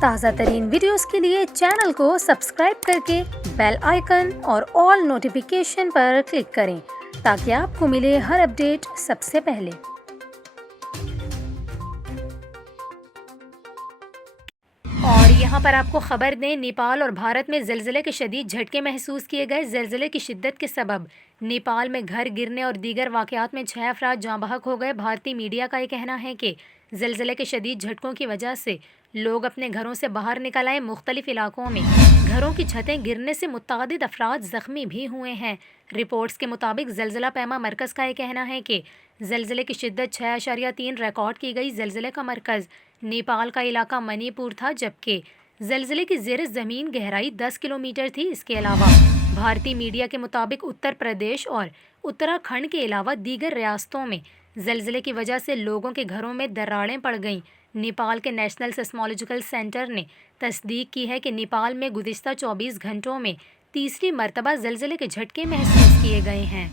تازہ ترین ویڈیوز کے لیے چینل کو سبسکرائب کر کے بیل آئیکن اور آل نوٹیفیکیشن پر کلک کریں تاکہ آپ کو ملے ہر اپڈیٹ سب سے پہلے۔ اور یہاں پر آپ کو خبر دیں، نیپال اور بھارت میں زلزلے کے شدید جھٹکے محسوس کیے گئے۔ زلزلے کی شدت کے سبب نیپال میں گھر گرنے اور دیگر واقعات میں 6 افراد جاں بحق ہو گئے۔ بھارتی میڈیا کا یہ کہنا ہے کہ زلزلے کے شدید جھٹکوں کی وجہ سے لوگ اپنے گھروں سے باہر نکل آئے۔ مختلف علاقوں میں گھروں کی چھتیں گرنے سے متعدد افراد زخمی بھی ہوئے ہیں۔ رپورٹس کے مطابق زلزلہ پیما مرکز کا یہ کہنا ہے کہ زلزلے کی شدت 6.3 ریکارڈ کی گئی۔ زلزلے کا مرکز نیپال کا علاقہ منی پور تھا، جبکہ زلزلے کی زیر زمین گہرائی 10 کلومیٹر تھی۔ اس کے علاوہ بھارتی میڈیا کے مطابق اتر پردیش اور اتراکھنڈ کے علاوہ دیگر ریاستوں میں زلزلے کی وجہ سے لوگوں کے گھروں میں دراڑیں پڑ گئیں۔ نیپال کے نیشنل سیسمولوجیکل سینٹر نے تصدیق کی ہے کہ نیپال میں گزشتہ 24 گھنٹوں میں تیسری مرتبہ زلزلے کے جھٹکے محسوس کیے گئے ہیں۔